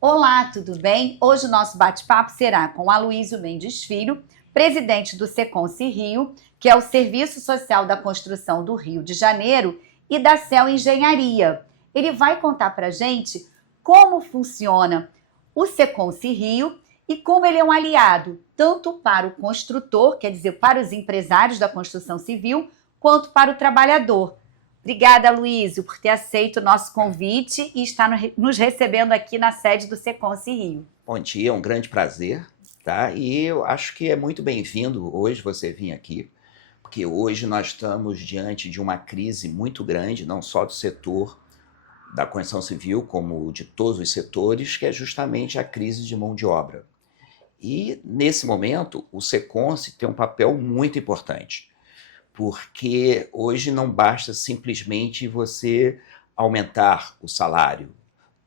Olá, tudo bem? Hoje o nosso bate-papo será com Aloysio Mendes Filho, presidente do Seconce Rio, que é o Serviço Social da Construção do Rio de Janeiro, e da Cel Engenharia. Ele vai contar para a gente como funciona o Seconce Rio e como ele é um aliado tanto para o construtor, quer dizer, para os empresários da construção civil, quanto para o trabalhador. Obrigada, Aloysio, por ter aceito o nosso convite e estar nos recebendo aqui na sede do Seconce Rio. Bom dia, é um grande prazer, tá? E eu acho que é muito bem-vindo hoje você vir aqui, porque hoje nós estamos diante de uma crise muito grande, não só do setor da construção civil, como de todos os setores, que é justamente a crise de mão de obra. E, nesse momento, o Seconce tem um papel muito importante, porque hoje não basta simplesmente você aumentar o salário,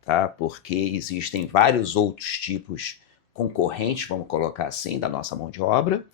tá? Porque existem vários outros tipos concorrentes, vamos colocar assim, da nossa mão de obra,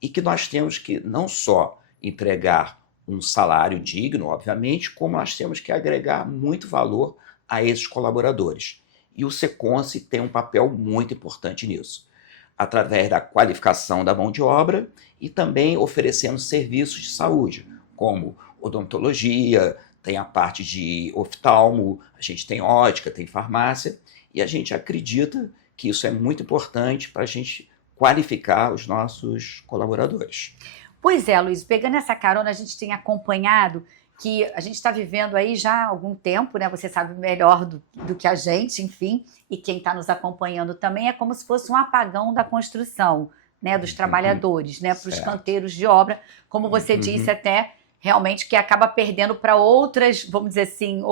e que nós temos que não só entregar um salário digno, obviamente, como nós temos que agregar muito valor a esses colaboradores. E o Seconce tem um papel muito importante nisso, através da qualificação da mão de obra e também oferecendo serviços de saúde, como odontologia, tem a parte de oftalmo, a gente tem ótica, tem farmácia, e a gente acredita que isso é muito importante para a gente qualificar os nossos colaboradores. Pois é, Luiz, pegando essa carona, a gente tem acompanhado que a gente está vivendo aí já há algum tempo, né? Você sabe melhor do que a gente, enfim, e quem está nos acompanhando também, é como se fosse um apagão da construção, né? Dos trabalhadores, né? Para os canteiros de obra, como você disse até, realmente que acaba perdendo para outras, vamos dizer assim,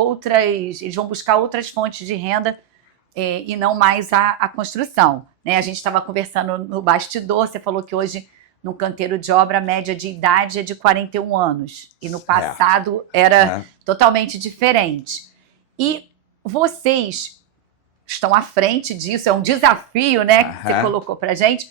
eles vão buscar outras fontes de renda e não mais a construção, né? A gente estava conversando no bastidor, você falou que hoje no canteiro de obra, a média de idade é de 41 anos. E no passado era totalmente diferente. E vocês estão à frente disso, é um desafio, né, que você colocou para a gente.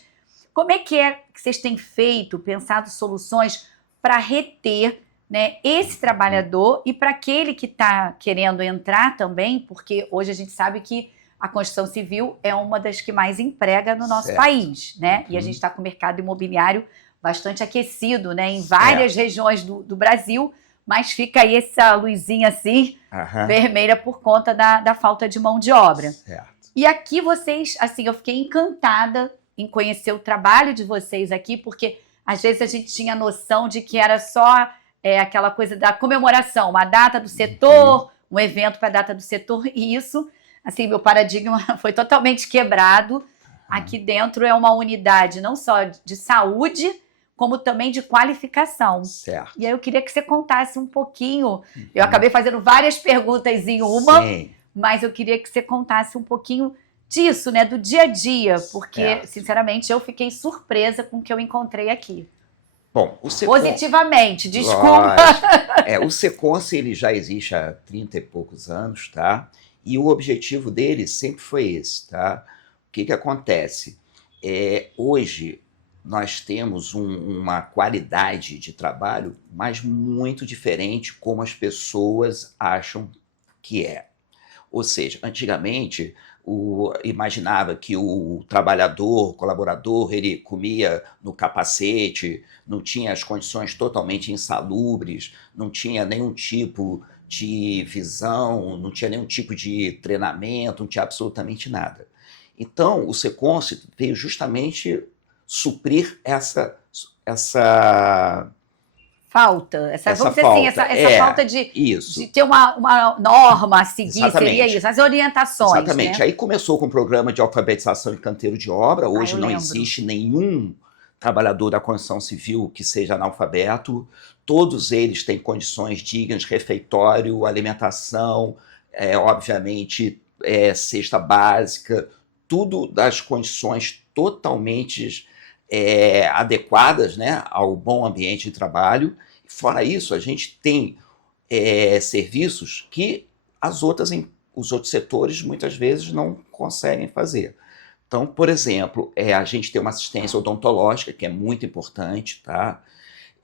Como é que vocês têm feito, pensado soluções para reter, né, esse trabalhador e para aquele que está querendo entrar também, porque hoje a gente sabe que a construção civil é uma das que mais emprega no nosso país, né? E a gente está com o mercado imobiliário bastante aquecido, né? Em várias regiões do Brasil, mas fica aí essa luzinha assim, vermelha, por conta da falta de mão de obra. E aqui vocês, assim, eu fiquei encantada em conhecer o trabalho de vocês aqui, porque às vezes a gente tinha noção de que era só aquela coisa da comemoração, uma data do setor, um evento para a data do setor, e isso... Assim, meu paradigma foi totalmente quebrado. Aqui dentro é uma unidade não só de saúde, como também de qualificação. Certo. E aí eu queria que você contasse um pouquinho. Eu acabei fazendo várias perguntas em uma, mas eu queria que você contasse um pouquinho disso, né, do dia a dia, porque, sinceramente, eu fiquei surpresa com o que eu encontrei aqui. Bom, o Seconce... Positivamente, desculpa. O Seconce, ele já existe há 30 e poucos anos, tá? E o objetivo dele sempre foi esse, tá? O que acontece? Hoje nós temos uma qualidade de trabalho, mas muito diferente como as pessoas acham que é. Ou seja, antigamente imaginava que o trabalhador, o colaborador, ele comia no capacete, não tinha as condições totalmente insalubres, não tinha nenhum tipo de visão, não tinha nenhum tipo de treinamento, não tinha absolutamente nada. Então, o Seconce veio justamente suprir essa falta, falta de ter uma norma a seguir, seria isso, as orientações. Exatamente. Né? Aí começou com o programa de alfabetização de canteiro de obra. Hoje não existe nenhum trabalhador da construção civil que seja analfabeto. Todos eles têm condições dignas, refeitório, alimentação, obviamente cesta básica, tudo das condições totalmente adequadas, né, ao bom ambiente de trabalho. Fora isso, a gente tem serviços que os outros setores muitas vezes não conseguem fazer. Então, por exemplo, a gente tem uma assistência odontológica, que é muito importante, tá?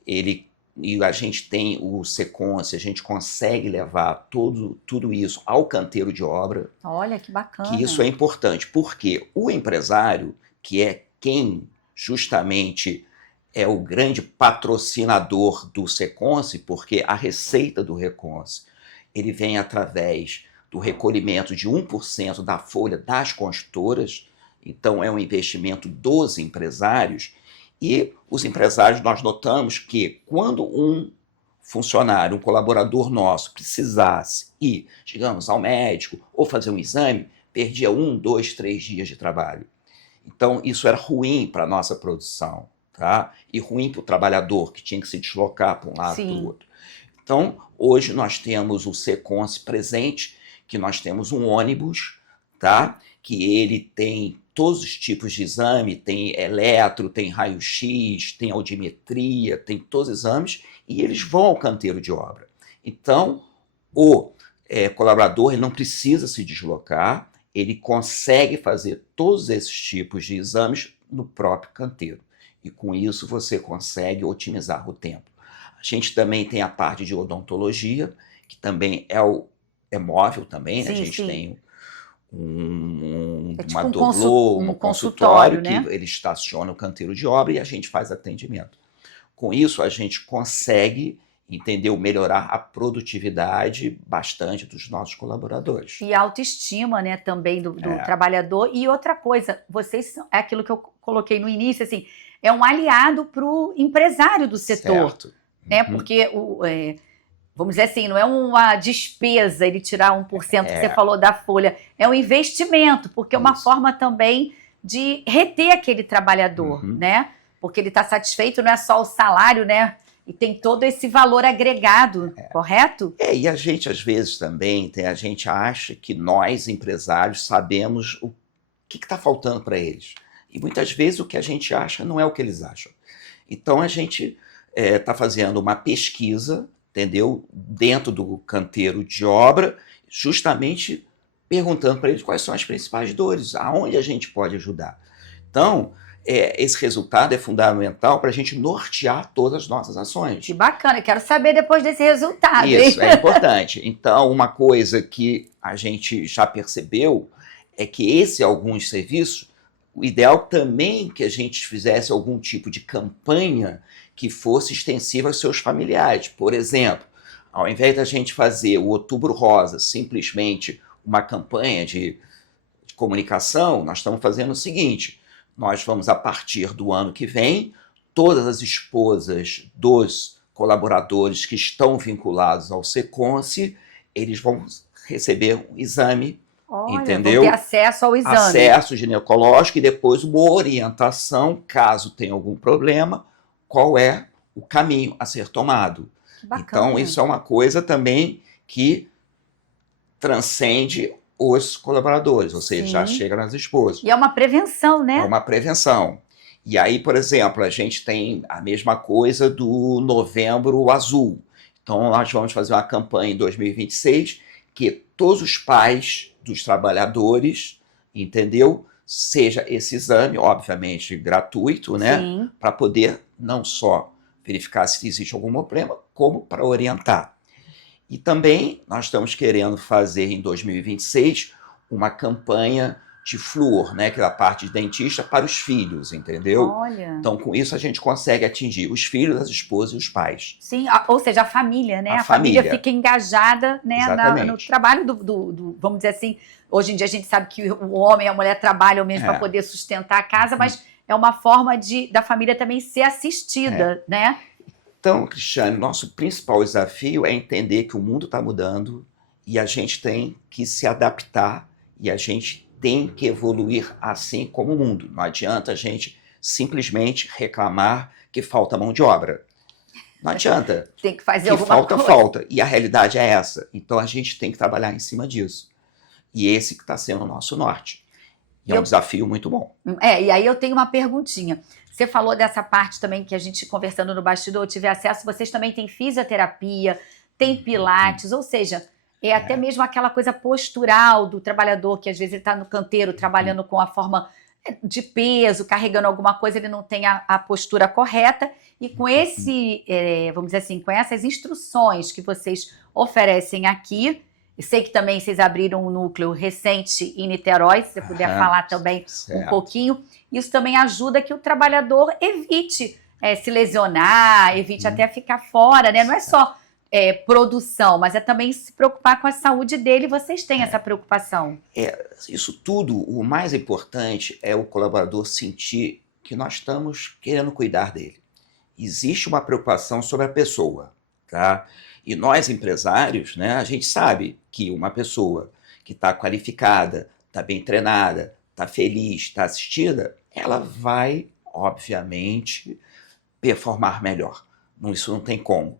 Ele e a gente tem o Seconce, a gente consegue levar tudo isso ao canteiro de obra. Olha, que bacana. Que isso é importante, porque o empresário, que é quem justamente é o grande patrocinador do Seconce, porque a receita do Reconce, ele vem através do recolhimento de 1% da folha das construtoras, então é um investimento dos empresários, e os empresários, nós notamos que quando um funcionário, um colaborador nosso precisasse ir, digamos, ao médico ou fazer um exame, perdia 1, 2, 3 dias de trabalho. Então, isso era ruim para a nossa produção, tá? E ruim para o trabalhador, que tinha que se deslocar para um lado para o outro. Então, hoje nós temos o Seconce presente, que nós temos um ônibus, tá? Que ele tem todos os tipos de exame, tem eletro, tem raio-x, tem audiometria, tem todos os exames, e eles vão ao canteiro de obra. Então, o colaborador ele não precisa se deslocar, ele consegue fazer todos esses tipos de exames no próprio canteiro. E com isso você consegue otimizar o tempo. A gente também tem a parte de odontologia, que também é móvel também, né? A gente tem uma doblô, um consultório né? que ele estaciona o canteiro de obra e a gente faz atendimento. Com isso, a gente consegue, entendeu, melhorar a produtividade bastante dos nossos colaboradores. E a autoestima, né, também do trabalhador. E outra coisa, vocês é aquilo que eu coloquei no início, assim, é um aliado para o empresário do setor. Certo. Né? Porque vamos dizer assim, não é uma despesa ele tirar 1% que você falou da folha, é um investimento, porque é uma forma também de reter aquele trabalhador, né? Porque ele está satisfeito, não é só o salário, né? E tem todo esse valor agregado, correto? E a gente, às vezes, também, a gente acha que nós, empresários, sabemos o que está faltando para eles. E muitas vezes o que a gente acha não é o que eles acham. Então, a gente está fazendo uma pesquisa, entendeu? Dentro do canteiro de obra, justamente perguntando para eles quais são as principais dores, aonde a gente pode ajudar. Então, esse resultado é fundamental para a gente nortear todas as nossas ações. Que bacana, eu quero saber depois desse resultado. Isso, é importante. Então, uma coisa que a gente já percebeu é que alguns serviços, o ideal também que a gente fizesse algum tipo de campanha que fosse extensiva aos seus familiares. Por exemplo, ao invés da gente fazer o Outubro Rosa simplesmente uma campanha de comunicação, nós estamos fazendo o seguinte: nós vamos, a partir do ano que vem, todas as esposas dos colaboradores que estão vinculados ao Seconce, eles vão receber um exame. Olha, entendeu? Vão ter acesso ao exame. Acesso ginecológico e depois uma orientação, caso tenha algum problema, qual é o caminho a ser tomado. Que bacana. Então, isso é uma coisa também que transcende os colaboradores, ou seja, já chega nas esposas. E é uma prevenção, né? É uma prevenção. E aí, por exemplo, a gente tem a mesma coisa do Novembro Azul. Então, nós vamos fazer uma campanha em 2026 que todos os pais dos trabalhadores, entendeu? Seja esse exame, obviamente, gratuito, né? Para poder não só verificar se existe algum problema, como para orientar. E também nós estamos querendo fazer em 2026 uma campanha de flúor, né? Que é a parte de dentista para os filhos, entendeu? Olha. Então, com isso, a gente consegue atingir os filhos, as esposas e os pais. Sim, ou seja, a família, né? A família fica engajada, né, no trabalho vamos dizer assim, hoje em dia a gente sabe que o homem e a mulher trabalham mesmo para poder sustentar a casa, mas é uma forma da família também ser assistida, né? Então, Cristiane, nosso principal desafio é entender que o mundo está mudando e a gente tem que se adaptar e a gente tem que evoluir assim como o mundo. Não adianta a gente simplesmente reclamar que falta mão de obra. Não adianta. Tem que fazer que alguma coisa. Falta. E a realidade é essa. Então a gente tem que trabalhar em cima disso. E esse que está sendo o nosso norte. E é um desafio muito bom. E aí eu tenho uma perguntinha. Você falou dessa parte também que a gente, conversando no bastidor, eu tive acesso. Vocês também têm fisioterapia, tem pilates, ou seja, até mesmo aquela coisa postural do trabalhador, que às vezes ele está no canteiro trabalhando com a forma de peso, carregando alguma coisa, ele não tem a postura correta. E com esse, vamos dizer assim, com essas instruções que vocês oferecem aqui, eu sei que também vocês abriram um núcleo recente em Niterói, se você puder falar também um pouquinho, isso também ajuda que o trabalhador evite se lesionar, evite até ficar fora, né? Não é só produção, mas é também se preocupar com a saúde dele. Vocês têm essa preocupação? Isso tudo, o mais importante é o colaborador sentir que nós estamos querendo cuidar dele. Existe uma preocupação sobre a pessoa, tá? E nós, empresários, né, a gente sabe que uma pessoa que está qualificada, está bem treinada, está feliz, está assistida, ela vai, obviamente, performar melhor. Isso não tem como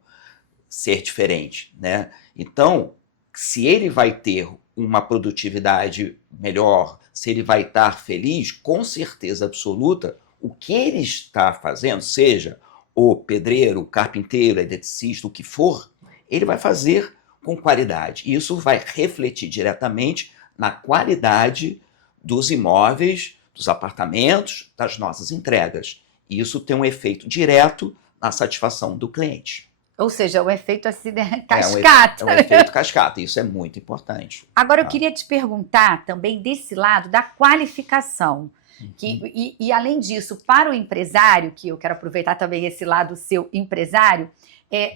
ser diferente, né? Então, se ele vai ter uma produtividade melhor, se ele vai estar feliz, com certeza absoluta, o que ele está fazendo, seja o pedreiro, o carpinteiro, eletricista, o que for, ele vai fazer com qualidade. E isso vai refletir diretamente na qualidade dos imóveis, dos apartamentos, das nossas entregas. E isso tem um efeito direto na satisfação do cliente. Ou seja, o efeito assim, cascata. É um efeito cascata, isso é muito importante. Agora, eu queria te perguntar também desse lado da qualificação. E além disso, para o empresário, que eu quero aproveitar também esse lado seu empresário,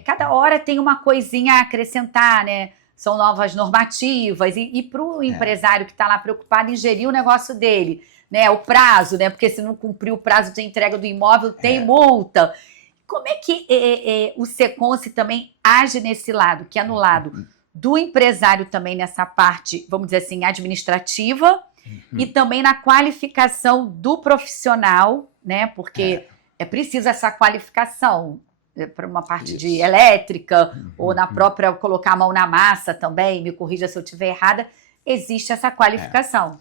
cada hora tem uma coisinha a acrescentar, né? São novas normativas. E para o empresário que está lá preocupado em gerir o negócio dele, né? O prazo, né? Porque se não cumprir o prazo de entrega do imóvel, tem multa. Como é que o Seconce também age nesse lado, que é no lado do empresário também nessa parte, vamos dizer assim, administrativa, e também na qualificação do profissional, né? Porque é preciso essa qualificação para uma parte de elétrica, ou na própria colocar a mão na massa também, me corrija se eu estiver errada, existe essa qualificação.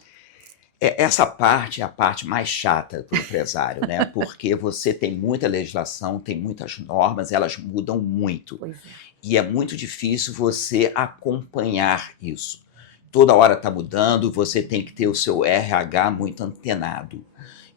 Essa parte é a parte mais chata para o empresário, né? Porque você tem muita legislação, tem muitas normas, elas mudam muito. E é muito difícil você acompanhar isso. Toda hora está mudando, você tem que ter o seu RH muito antenado.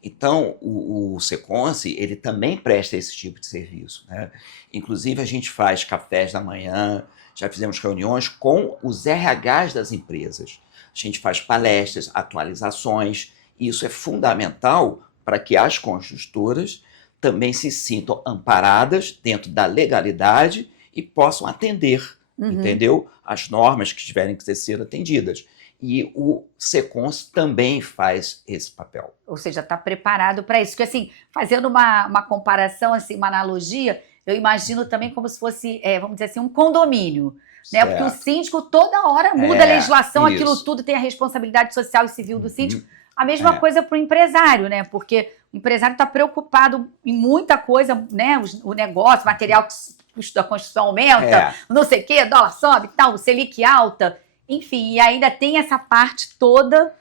Então, o Seconce, ele também presta esse tipo de serviço, né? Inclusive, a gente faz cafés da manhã, já fizemos reuniões com os RHs das empresas. A gente faz palestras, atualizações, e isso é fundamental para que as construtoras também se sintam amparadas dentro da legalidade e possam atender, entendeu? As normas que tiverem que ser atendidas. E o Seconce também faz esse papel. Ou seja, está preparado para isso. Porque, assim, fazendo uma comparação, assim, uma analogia, eu imagino também como se fosse, vamos dizer assim, um condomínio. Né? Porque o síndico toda hora muda a legislação, aquilo tudo tem a responsabilidade social e civil do síndico. A mesma coisa para o empresário, né? Porque o empresário está preocupado em muita coisa, né? O negócio, o material, o custo da construção aumenta, não sei o quê, dólar sobe, tal, Selic alta, enfim, e ainda tem essa parte toda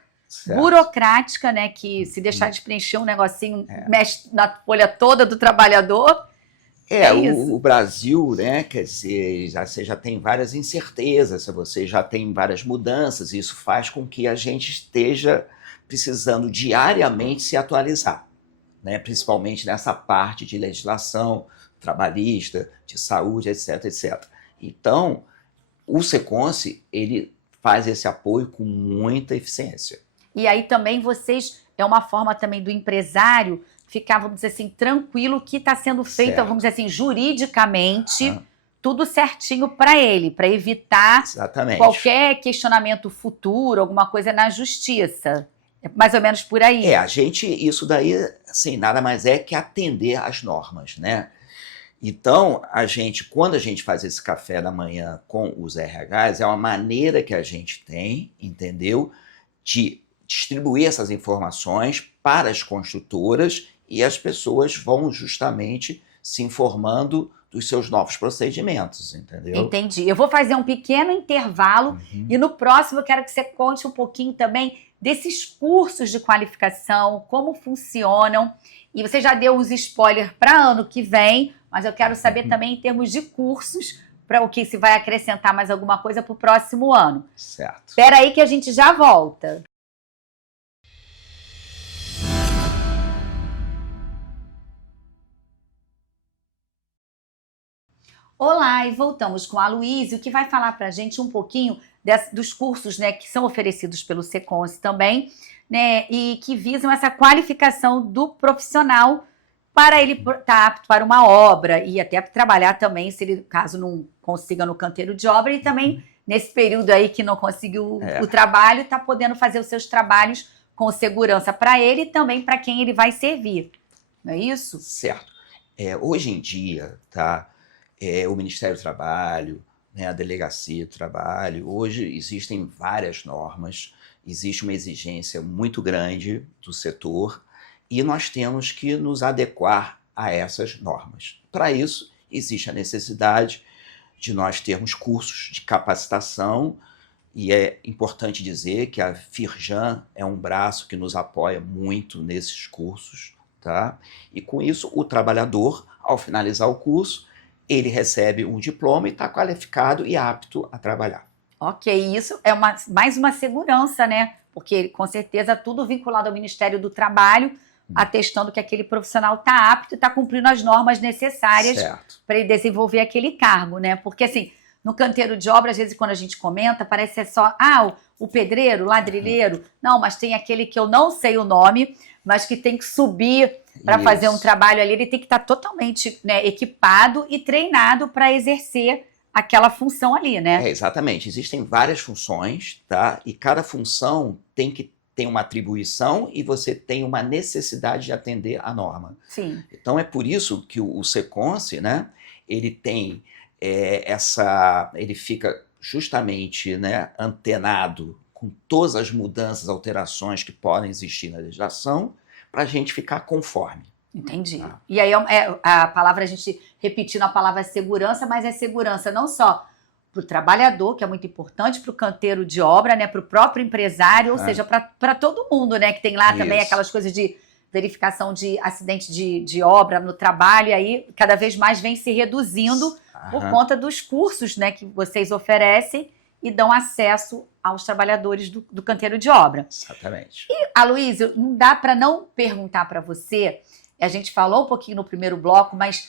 burocrática, né? Que se deixar de preencher um negocinho, mexe na folha toda do trabalhador. O Brasil, né, quer dizer, você já tem várias incertezas, você já tem várias mudanças, e isso faz com que a gente esteja precisando diariamente se atualizar, né, principalmente nessa parte de legislação trabalhista, de saúde, etc, etc. Então, o Seconce, ele faz esse apoio com muita eficiência. E aí também vocês, é uma forma também do empresário ficar, vamos dizer assim, tranquilo que está sendo feito, vamos dizer assim, juridicamente, tudo certinho para ele, para evitar qualquer questionamento futuro, alguma coisa na justiça. É mais ou menos por aí. Isso daí, assim, nada mais é que atender às normas, né? Então, quando a gente faz esse café da manhã com os RHs, é uma maneira que a gente tem, entendeu? De distribuir essas informações para as construtoras e as pessoas vão justamente se informando dos seus novos procedimentos, entendeu? Entendi. Eu vou fazer um pequeno intervalo e no próximo eu quero que você conte um pouquinho também desses cursos de qualificação, como funcionam. E você já deu uns spoilers para ano que vem, mas eu quero saber também em termos de cursos, para o que se vai acrescentar mais alguma coisa para o próximo ano. Certo. Espera aí que a gente já volta. Olá, e voltamos com a Luísio, que vai falar para a gente um pouquinho dos cursos, né, que são oferecidos pelo Seconce também, né, e que visam essa qualificação do profissional para ele estar apto para uma obra e até trabalhar também, se ele, caso não consiga no canteiro de obra, e também nesse período aí que não conseguiu o trabalho, está podendo fazer os seus trabalhos com segurança para ele e também para quem ele vai servir. Não é isso? Certo. Hoje em dia, tá? O Ministério do Trabalho, né, a Delegacia do Trabalho, hoje existem várias normas, existe uma exigência muito grande do setor e nós temos que nos adequar a essas normas. Para isso, existe a necessidade de nós termos cursos de capacitação e é importante dizer que a Firjan é um braço que nos apoia muito nesses cursos, tá? E com isso, o trabalhador, ao finalizar o curso, ele recebe um diploma e está qualificado e apto a trabalhar. Ok, isso é mais uma segurança, né? Porque com certeza tudo vinculado ao Ministério do Trabalho, atestando que aquele profissional está apto e está cumprindo as normas necessárias para ele desenvolver aquele cargo, né? Porque assim, no canteiro de obra, às vezes quando a gente comenta, parece ser só, o pedreiro, o ladrilheiro. Não, mas tem aquele que eu não sei o nome, mas que tem que subir para fazer um trabalho ali, ele tem que estar totalmente, né, equipado e treinado para exercer aquela função ali, né? Exatamente. Existem várias funções, tá? E cada função tem que ter uma atribuição e você tem uma necessidade de atender a norma. Sim. Então é por isso que o Seconce, né, ele tem ele fica justamente, né, antenado com todas as mudanças, alterações que podem existir na legislação, para a gente ficar conforme. Entendi. E aí a palavra, a gente repetindo a palavra segurança, mas é segurança não só para o trabalhador, que é muito importante, para o canteiro de obra, né, para o próprio empresário, ou seja, para todo mundo, né, que tem lá também aquelas coisas de verificação de acidente de obra no trabalho, e aí cada vez mais vem se reduzindo por conta dos cursos, né, que vocês oferecem e dão acesso aos trabalhadores do canteiro de obra. Exatamente. E, Aloysio, não dá para não perguntar para você, a gente falou um pouquinho no primeiro bloco, mas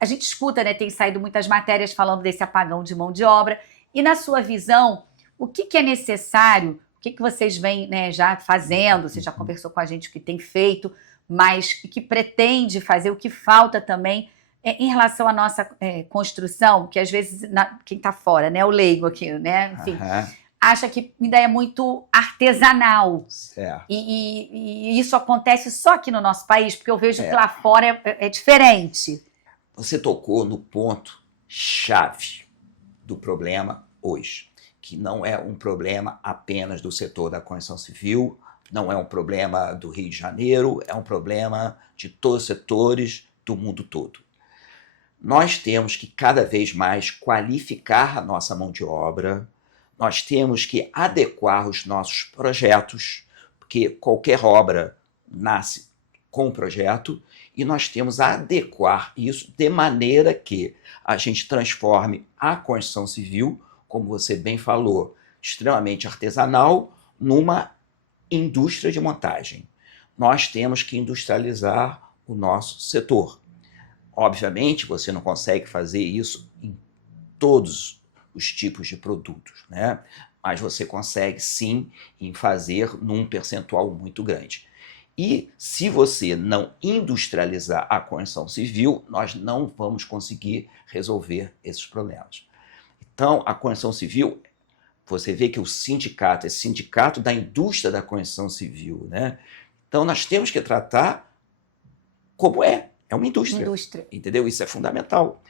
a gente escuta, né, tem saído muitas matérias falando desse apagão de mão de obra, e na sua visão, o que é necessário, o que vocês vêm, né, já fazendo, você já conversou com a gente o que tem feito, mas o que pretende fazer, o que falta também em relação à nossa construção, que às vezes quem está fora, né, o leigo aqui, né, enfim, acha que ainda é muito artesanal. Certo. E isso acontece só aqui no nosso país, porque eu vejo que lá fora é diferente. Você tocou no ponto chave do problema hoje, que não é um problema apenas do setor da construção civil, não é um problema do Rio de Janeiro, é um problema de todos os setores do mundo todo. Nós temos que cada vez mais qualificar a nossa mão de obra, nós temos que adequar os nossos projetos, porque qualquer obra nasce com um projeto, e nós temos a adequar isso de maneira que a gente transforme a construção civil, como você bem falou, extremamente artesanal, numa indústria de montagem. Nós temos que industrializar o nosso setor. Obviamente, você não consegue fazer isso em todos os tipos de produtos, né? Mas você consegue sim em fazer num percentual muito grande. E se você não industrializar a construção civil, nós não vamos conseguir resolver esses problemas. Então, a construção civil, você vê que o sindicato é sindicato da indústria da construção civil, né? Então, nós temos que tratar como é uma indústria. Entendeu? Isso é fundamental.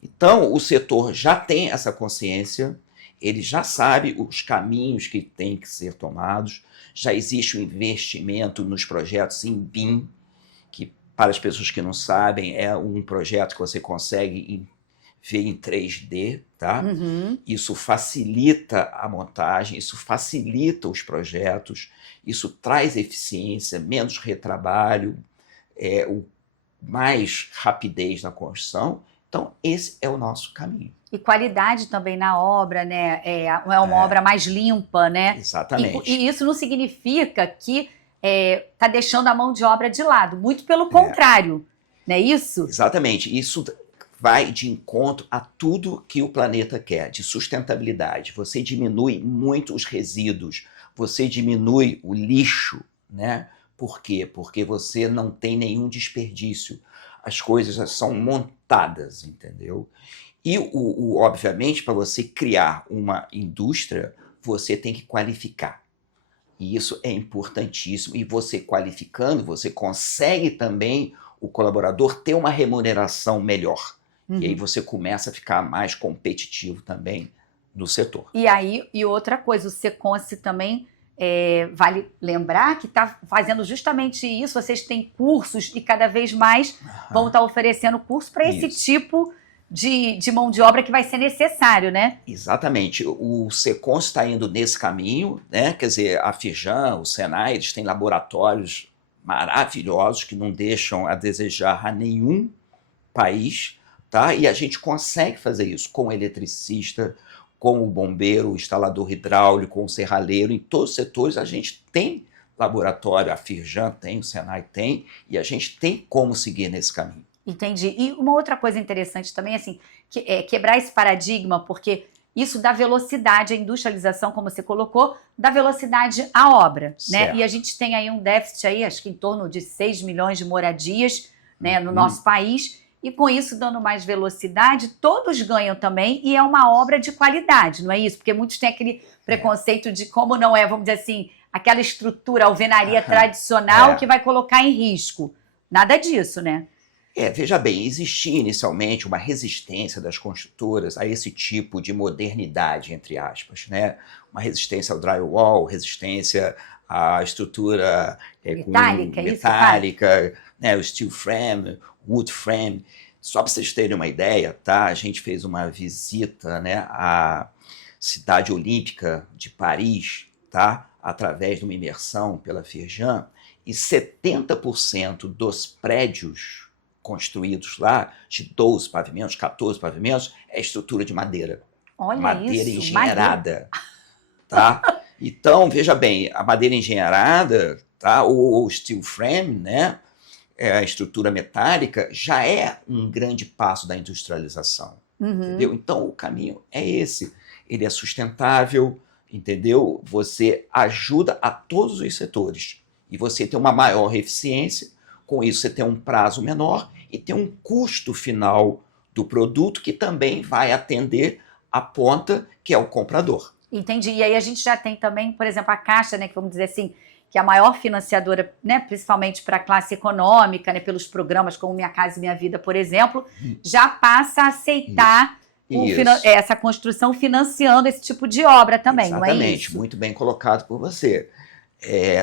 Então, o setor já tem essa consciência, ele já sabe os caminhos que têm que ser tomados, já existe um investimento nos projetos em BIM, que, para as pessoas que não sabem, é um projeto que você consegue ver em 3D, tá? Isso facilita a montagem, isso facilita os projetos, isso traz eficiência, menos retrabalho, mais rapidez na construção. Então, esse é o nosso caminho. E qualidade também na obra, né? É uma obra mais limpa, né? Exatamente. E isso não significa que está deixando a mão de obra de lado. Muito pelo contrário, não é isso? Exatamente. Isso vai de encontro a tudo que o planeta quer, de sustentabilidade. Você diminui muito os resíduos, você diminui o lixo, né? Por quê? Porque você não tem nenhum desperdício. As coisas já são montadas, entendeu? E, obviamente, para você criar uma indústria, você tem que qualificar. E isso é importantíssimo. E você qualificando, você consegue também o colaborador ter uma remuneração melhor. E aí você começa a ficar mais competitivo também no setor. E aí, e outra coisa, o Seconce também, vale lembrar que está fazendo justamente isso. Vocês têm cursos e cada vez mais vão estar oferecendo curso para esse tipo de mão de obra que vai ser necessário, né? Exatamente. O Seconce está indo nesse caminho, né? Quer dizer, a Firjan, o Senai, eles têm laboratórios maravilhosos que não deixam a desejar a nenhum país, tá? E a gente consegue fazer isso com o eletricista, com o bombeiro, o instalador hidráulico, com o serralheiro. Em todos os setores a gente tem laboratório, a Firjan tem, o Senai tem, e a gente tem como seguir nesse caminho. Entendi. E uma outra coisa interessante também, assim, quebrar esse paradigma, porque isso dá velocidade à industrialização, como você colocou, dá velocidade à obra, né? E a gente tem aí um déficit aí, acho que em torno de 6 milhões de moradias, né, no nosso país, e com isso dando mais velocidade, todos ganham também, e é uma obra de qualidade, não é isso? Porque muitos têm aquele preconceito de como não é, vamos dizer assim, aquela estrutura, alvenaria tradicional que vai colocar em risco. Nada disso, né? Veja bem, existia inicialmente uma resistência das construtoras a esse tipo de modernidade, entre aspas, né? Uma resistência ao drywall, resistência à estrutura metálica, né? O steel frame, wood frame. Só para vocês terem uma ideia, tá? A gente fez uma visita, né, à cidade olímpica de Paris, tá? Através de uma imersão pela Firjan, e 70% dos prédios construídos lá, de 12 pavimentos, 14 pavimentos, é estrutura de madeira. Olha madeira isso, engenheirada. Tá? Então, veja bem, a madeira engenheirada, tá? O steel frame, né? A estrutura metálica, já é um grande passo da industrialização. Entendeu? Então, o caminho é esse. Ele é sustentável, entendeu? Você ajuda a todos os setores. E você tem uma maior eficiência. Com isso, você tem um prazo menor e tem um custo final do produto que também vai atender a ponta, que é o comprador. Entendi. E aí a gente já tem também, por exemplo, a Caixa, né, que vamos dizer assim, que é a maior financiadora, né, principalmente para a classe econômica, né, pelos programas como Minha Casa e Minha Vida, por exemplo, já passa a aceitar essa construção financiando esse tipo de obra também, não é isso? Exatamente, muito bem colocado por você.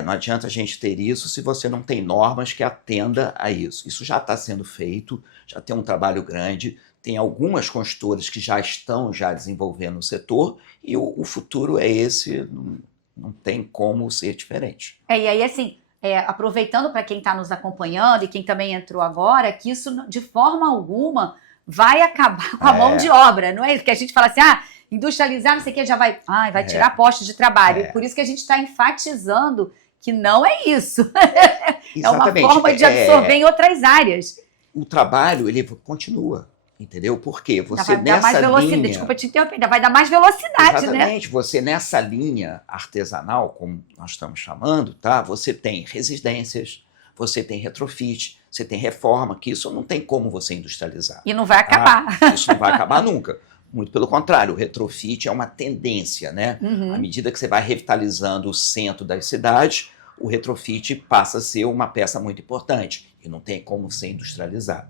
Não adianta a gente ter isso se você não tem normas que atenda a isso. Isso já está sendo feito, já tem um trabalho grande, tem algumas construtoras que já estão desenvolvendo o setor e o futuro é esse, não tem como ser diferente. E aí, assim, aproveitando para quem está nos acompanhando e quem também entrou agora, que isso de forma alguma vai acabar com a mão de obra, não é isso? Que a gente fala assim, industrializar, não sei o que, já vai tirar postos de trabalho. Por isso que a gente está enfatizando que não é isso. É uma forma de absorver em outras áreas. O trabalho, ele continua, entendeu? Porque você ainda vai dar mais velocidade. Desculpa te interromper, ainda vai dar mais velocidade, exatamente, né? Você nessa linha artesanal, como nós estamos chamando, tá? Você tem residências, você tem retrofit, você tem reforma, que isso não tem como você industrializar. E não vai acabar. Isso não vai acabar nunca. Muito pelo contrário, o retrofit é uma tendência, né? À medida que você vai revitalizando o centro das cidades, o retrofit passa a ser uma peça muito importante e não tem como você industrializar.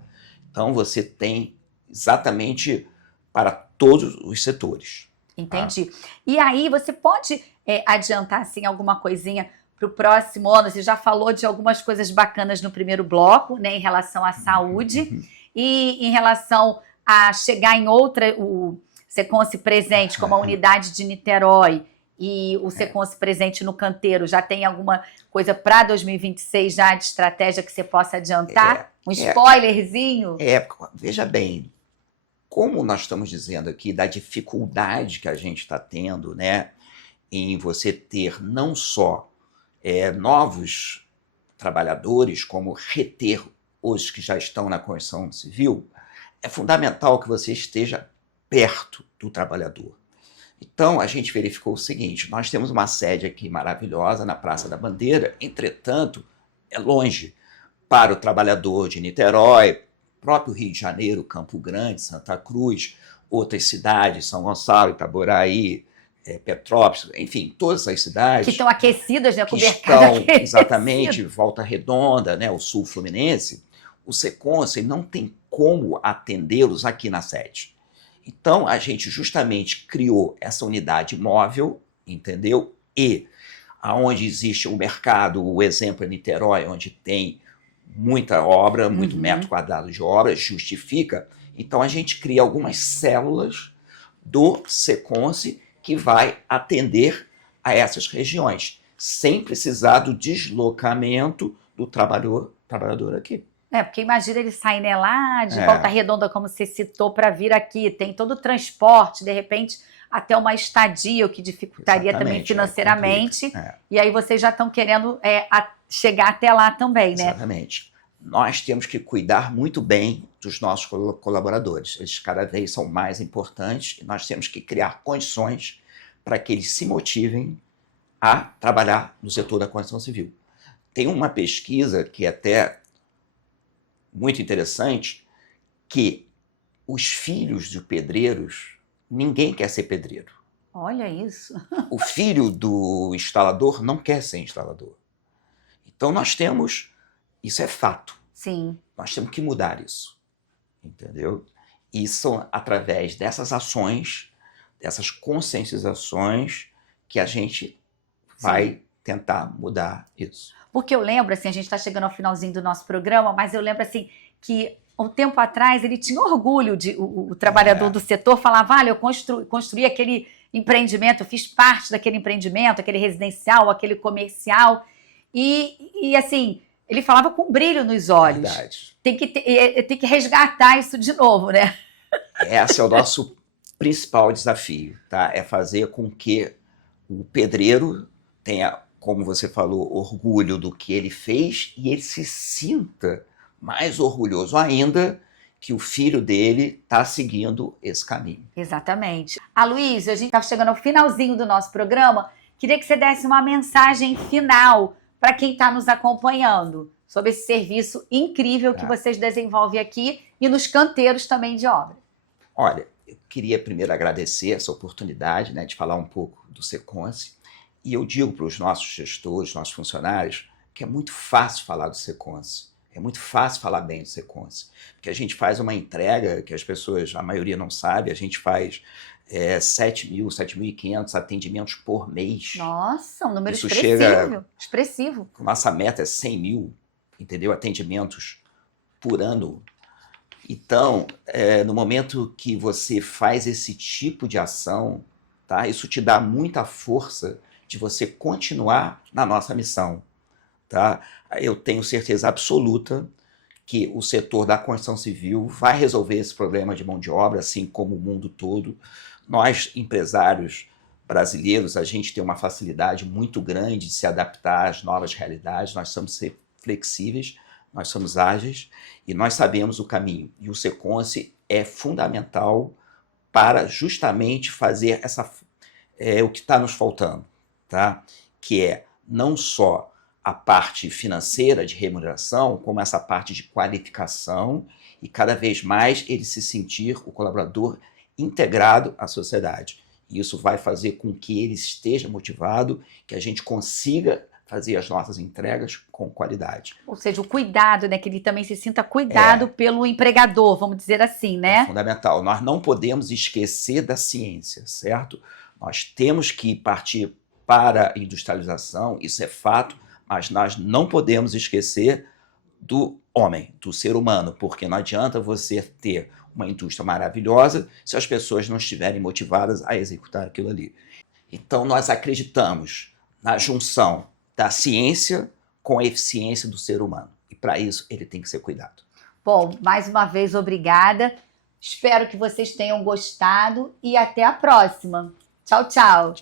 Então, você tem exatamente para todos os setores. Entendi. E aí, você pode adiantar assim, alguma coisinha para o próximo ano? Você já falou de algumas coisas bacanas no primeiro bloco, né, em relação à saúde e em relação a chegar em outra, o Seconce presente, como a unidade de Niterói e o Seconce presente no Canteiro. Já tem alguma coisa para 2026 já de estratégia que você possa adiantar? Um spoilerzinho? Veja bem, como nós estamos dizendo aqui da dificuldade que a gente está tendo, né, em você ter não só novos trabalhadores, como reter os que já estão na construção civil, é fundamental que você esteja perto do trabalhador. Então, a gente verificou o seguinte, nós temos uma sede aqui maravilhosa na Praça da Bandeira, entretanto, é longe para o trabalhador de Niterói, próprio Rio de Janeiro, Campo Grande, Santa Cruz, outras cidades, São Gonçalo, Itaboraí, Petrópolis, enfim, todas as cidades. Que estão aquecidas, né? Que cobertada estão, exatamente, Volta Redonda, né, o sul fluminense, o Seconce não tem como atendê-los aqui na sede. Então, a gente justamente criou essa unidade móvel, entendeu? E aonde existe o mercado, o exemplo é Niterói, onde tem muita obra, muito metro quadrado de obra, justifica. Então, a gente cria algumas células do Seconce que vai atender a essas regiões, sem precisar do deslocamento do trabalhador aqui. Porque imagina ele sair, né, lá de Volta Redonda, como você citou, para vir aqui. Tem todo o transporte, de repente, até uma estadia, o que dificultaria também financeiramente. E aí vocês já estão querendo chegar até lá também, né? Exatamente. Nós temos que cuidar muito bem dos nossos colaboradores. Eles cada vez são mais importantes e nós temos que criar condições para que eles se motivem a trabalhar no setor da construção civil. Tem uma pesquisa que é até muito interessante, que os filhos de pedreiros, ninguém quer ser pedreiro. Olha isso. O filho do instalador não quer ser instalador. Então nós temos, isso é fato. Sim. Nós temos que mudar isso, entendeu? Isso através dessas ações, dessas conscientizações, que a gente vai tentar mudar isso. Porque eu lembro, assim, a gente está chegando ao finalzinho do nosso programa, mas eu lembro, assim, que um tempo atrás ele tinha orgulho de o trabalhador do setor falava, eu construí aquele empreendimento, eu fiz parte daquele empreendimento, aquele residencial, aquele comercial, e assim, ele falava com brilho nos olhos. Verdade. Tem que resgatar isso de novo, né? Esse é o nosso principal desafio, tá? É fazer com que o pedreiro tenha, como você falou, orgulho do que ele fez e ele se sinta mais orgulhoso ainda que o filho dele está seguindo esse caminho. Exatamente. Aloysio, a gente está chegando ao finalzinho do nosso programa. Queria que você desse uma mensagem final para quem está nos acompanhando sobre esse serviço incrível que vocês desenvolvem aqui e nos canteiros também de obra. Olha, eu queria primeiro agradecer essa oportunidade, né, de falar um pouco do Seconce. E eu digo para os nossos gestores, nossos funcionários, que é muito fácil falar do Seconce. É muito fácil falar bem do Seconce. Porque a gente faz uma entrega que as pessoas, a maioria não sabe, a gente faz 7.500 atendimentos por mês. Nossa, um número Isso expressivo. Nossa meta é 100 mil, entendeu? Atendimentos por ano. Então, no momento que você faz esse tipo de ação, tá? Isso te dá muita força de você continuar na nossa missão, tá? Eu tenho certeza absoluta que o setor da construção civil vai resolver esse problema de mão de obra, assim como o mundo todo. Nós, empresários brasileiros, a gente tem uma facilidade muito grande de se adaptar às novas realidades, nós somos ser flexíveis, nós somos ágeis e nós sabemos o caminho. E o Seconce é fundamental para justamente fazer o que está nos faltando, tá? Que é não só a parte financeira de remuneração, como essa parte de qualificação e cada vez mais ele se sentir o colaborador integrado à sociedade. E isso vai fazer com que ele esteja motivado, que a gente consiga fazer as nossas entregas com qualidade. Ou seja, o cuidado, né? Que ele também se sinta cuidado pelo empregador, vamos dizer assim, né? É fundamental. Nós não podemos esquecer da ciência, certo? Nós temos que partir para a industrialização, isso é fato, mas nós não podemos esquecer do homem, do ser humano, porque não adianta você ter uma indústria maravilhosa se as pessoas não estiverem motivadas a executar aquilo ali. Então, nós acreditamos na junção da ciência com a eficiência do ser humano. E para isso, ele tem que ser cuidado. Bom, mais uma vez, obrigada. Espero que vocês tenham gostado e até a próxima. Tchau, tchau.